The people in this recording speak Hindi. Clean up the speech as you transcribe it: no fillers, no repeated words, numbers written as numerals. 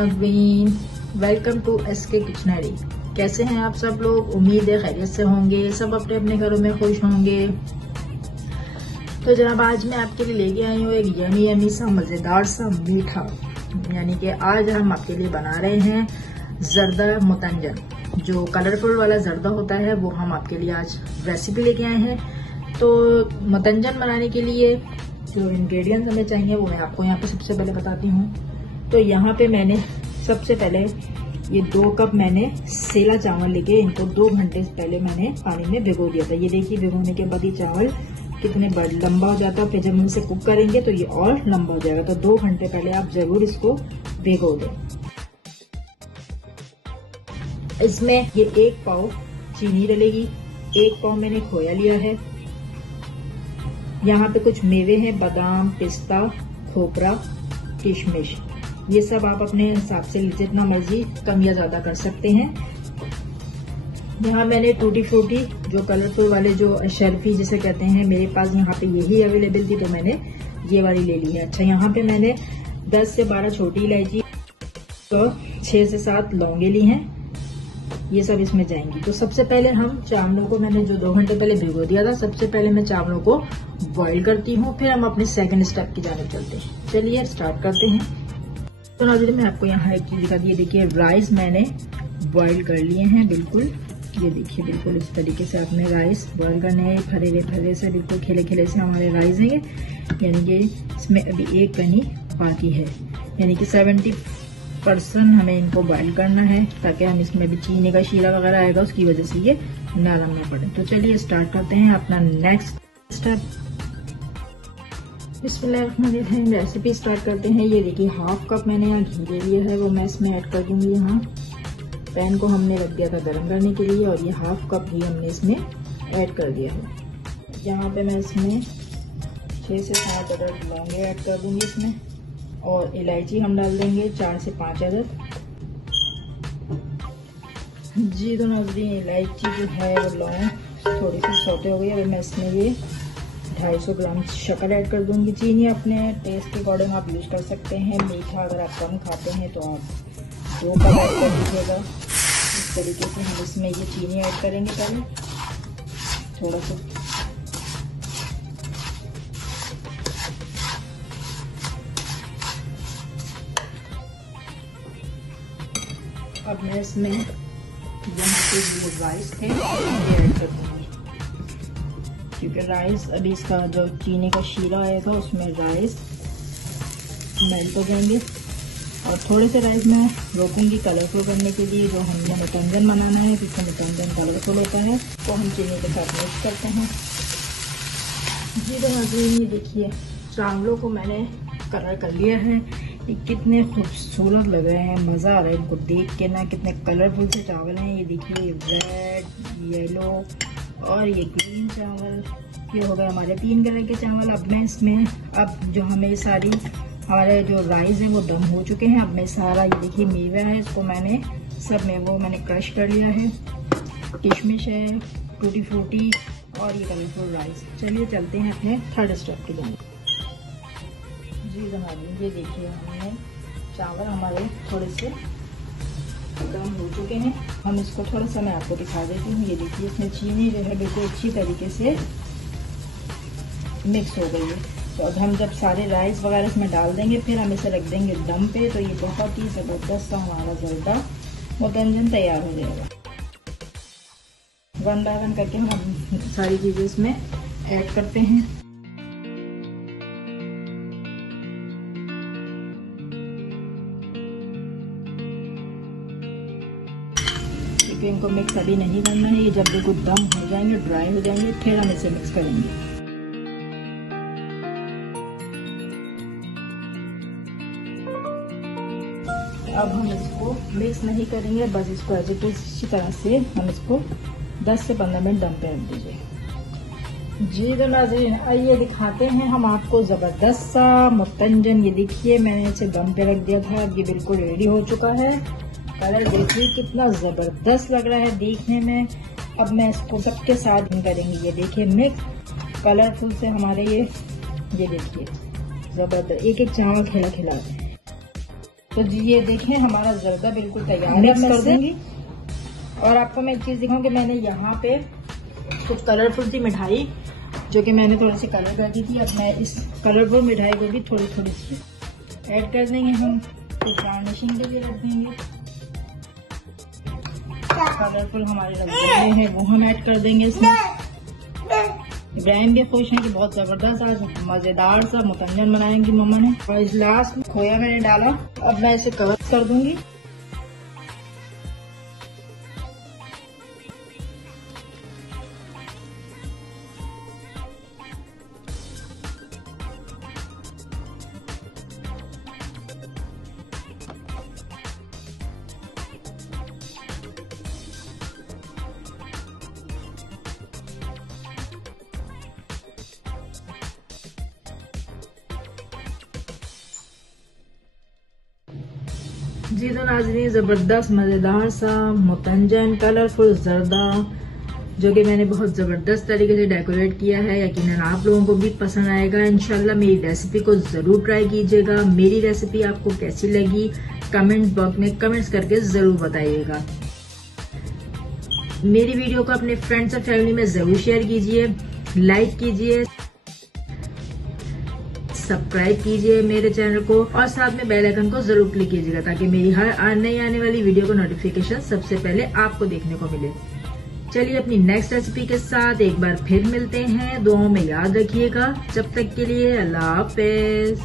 नाज़रीन, वेलकम टू एसके किचनरी। कैसे हैं आप सब लोग? उम्मीद है खैरियत से होंगे, सब अपने अपने घरों में खुश होंगे। तो जनाब, आज मैं आपके लिए लेके आई हूँ एक यमी सा मज़ेदार सा मीठा, यानी कि आज हम आपके लिए बना रहे हैं जर्दा मुतंजन। जो कलरफुल वाला जर्दा होता है वो हम आपके लिए आज रेसिपी लेके आए हैं। तो मुतंजन बनाने के लिए जो इंग्रेडिएंट्स हमें चाहिए वो मैं आपको यहाँ पे सबसे पहले बताती हूँ। तो यहाँ पे मैंने सबसे पहले ये 2 कप मैंने सेला चावल लेके इनको 2 घंटे से पहले मैंने पानी में भिगो दिया था। ये देखिए, भिगोने के बाद ये चावल कितने लंबा हो जाता है। फिर जब हम इसे कुक करेंगे तो ये और लंबा हो जाएगा। तो 2 घंटे पहले आप जरूर इसको भिगो दें। इसमें ये 1 पाव चीनी डलेगी, 1 पाव मैंने खोया लिया है। यहाँ पे कुछ मेवे हैं, बादाम, पिस्ता, खोपरा, किशमिश। ये सब आप अपने हिसाब से जितना मर्जी कम या ज्यादा कर सकते हैं। यहाँ मैंने टूटी फ्रूटी जो कलरफुल वाले जो शर्फी जिसे कहते हैं, मेरे पास यहाँ पे यही अवेलेबल थी तो मैंने ये वाली ले ली है। अच्छा, यहाँ पे मैंने 10 से 12 छोटी इलायची तो 6 से 7 लौंगे ली हैं। ये सब इसमें जाएंगी। तो सबसे पहले हम चावलों को, मैंने जो 2 घंटे पहले भिगो दिया था, सबसे पहले मैं चावलों को बॉईल करती हूँ, फिर हम अपने सेकंड स्टेप की जानिब चलते हैं। चलिए स्टार्ट करते हैं। तो नाज़रीन, मैं आपको यहाँ एक चीज दिखा दी। देखिए, राइस मैंने बॉईल कर लिए हैं बिल्कुल। ये देखिए, बिल्कुल इस तरीके से आपने राइस बॉईल करने हैं। फरे से बिल्कुल खिले से हमारे राइस हैं, यानी कि इसमें अभी 1 कनी बाकी है, यानी कि 70% हमें इनको बॉईल करना है, ताकि हम इसमें भी चीनी का शीरा वगैरह आएगा, उसकी वजह से ये नरम ना पड़े। तो चलिए स्टार्ट करते हैं अपना नेक्स्ट स्टेप। बिस्मिल्लाहिर्रहमानिर्रहीम, रेसिपी स्टार्ट करते हैं। ये देखिए, 1/2 कप मैंने यहाँ घी ले लिया है, वो मैं इसमें ऐड कर दूंगी। यहाँ पैन को हमने रख दिया था गर्म करने के लिए और ये 1/2 कप घी हमने इसमें ऐड कर दिया है। यहाँ पे मैं इसमें 6 से 7 अदद लौंगे ऐड कर दूंगी इसमें, और इलायची हम डाल देंगे 4 से 5 अदद। जी तो नाज़रीन, इलायची जो है वो लौंग थोड़ी सी सौते हो गई। अभी मैं इसमें ये 250 ग्राम शक्कर ऐड कर दूंगी। चीनी अपने टेस्ट के अकॉर्डिंग आप यूज कर सकते हैं। मीठा अगर आप कम खाते हैं तो आप 2 कप ऐड कर दीजिएगा। इस तरीके से हम इसमें ये चीनी ऐड करेंगे पहले थोड़ा सा। अब मैं इसमें यहाँ पे जो राइस थे ये ऐड कर दूंगी, क्योंकि राइस अभी इसका जो चीनी का शीरा आया था उसमें राइस मेल्ट हो जाएंगे। और थोड़े से राइस में रोकूंगी कलरफुल करने के लिए। जो हमने मुतंजन बनाना है, क्योंकि मुतंजन कलरफुल होता है, तो हम चीनी के साथ मिक्स करते हैं। जी तो नाज़रीन, ये देखिए, चावलों को मैंने कलर कर लिया है। ये कितने खूबसूरत लग रहे हैं, मज़ा आ रहा है इनको देख के ना। कितने कलरफुल से चावल हैं। ये देखिए, रेड, येलो और ये ग्रीन चावल। ये हो गए हमारे 3 कलर के चावल। अब मैं इसमें, अब जो हमें सारी हमारे जो राइस है वो दम हो चुके हैं। अब मैं सारा, ये देखिए मेवा है, इसको मैंने सब में वो मैंने क्रश कर लिया है। किशमिश है, टूटी फ्रूटी और ये कलरफुल राइस। चलिए चलते हैं अपने थर्ड स्टेप के लिए। जी जनाब, ये देखिए, हमने चावल हमारे थोड़े से गर्म हो चुके हैं। हम इसको थोड़ा सा मैं आपको दिखा देती हूँ। ये देखिए, इसमें चीनी जो है बिल्कुल अच्छी तरीके से मिक्स हो गई है। तो अब हम जब सारे राइस वगैरह इसमें डाल देंगे, फिर हम इसे रख देंगे दम पे। तो ये बहुत ही ज़बरदस्त सा हमारा जर्दा मुतंजन तैयार हो जाएगा। 1 बाय 1 करके हम सारी चीज़ें इसमें ऐड करते हैं। इनको मिक्स अभी नहीं करना है। ये जब बिल्कुल दम हो जाएंगे, ड्राई हो जाएंगे, फिर हम इसे मिक्स करेंगे। अब हम इसको मिक्स नहीं करेंगे, बस इसको एज इट इज इसी तरह से हम इसको 10 से 15 मिनट दम पे रख दीजिए। जी तो नाज़रीन, आइए दिखाते हैं हम आपको जबरदस्त सा मुतंजन। ये देखिए, मैंने इसे दम पे रख दिया था, ये बिल्कुल रेडी हो चुका है। कलर देखिए कितना जबरदस्त लग रहा है देखने में। अब मैं इसको सबके साथ करेंगे। ये देखिए, मिक्स कलरफुल से हमारे ये देखिए जबरदस्त, एक एक चावल खिला खिला। तो जी ये देखें हमारा जर्दा बिल्कुल तैयार है। मिक्स कर दूंगी। और आपको मैं एक चीज दिखाऊं कि मैंने यहाँ पे कुछ कलरफुल सी मिठाई जो कि मैंने थोड़ी सी कलर कर दी थी, अब मैं इस कलरफुल मिठाई को भी थोड़ी थोड़ी सी ऐड कर देंगे हम, तो गार्निशिंग के लिए रख देंगे। कलरफुल हमारे रसगुल्ले हैं वो हम ऐड कर देंगे इसमें। इब्राहिम भी खुश हैं कि बहुत जबरदस्त आज मजेदार सा मुतन्नन बनाएंगी मम्मा ने। और इस लास्ट में खोया मैंने डाला, अब मैं इसे कवर कर दूंगी। जी तो नाज़रीन ज़बरदस्त मज़ेदार सा मुतंजन कलरफुल जर्दा जो कि मैंने बहुत ज़बरदस्त तरीके से डेकोरेट किया है, यकीनन आप लोगों को भी पसंद आएगा। इंशाल्लाह मेरी रेसिपी को ज़रूर ट्राई कीजिएगा। मेरी रेसिपी आपको कैसी लगी कमेंट बॉक्स में कमेंट्स करके ज़रूर बताइएगा। मेरी वीडियो को अपने फ्रेंड्स और फैमिली में ज़रूर शेयर कीजिए, लाइक कीजिए, सब्सक्राइब कीजिए मेरे चैनल को और साथ में बेल आइकन को जरूर क्लिक कीजिएगा ताकि मेरी हर नई आने वाली वीडियो को नोटिफिकेशन सबसे पहले आपको देखने को मिले। चलिए अपनी नेक्स्ट रेसिपी के साथ एक बार फिर मिलते हैं। दुआओं में याद रखिएगा। जब तक के लिए अल्लाह हाफिज।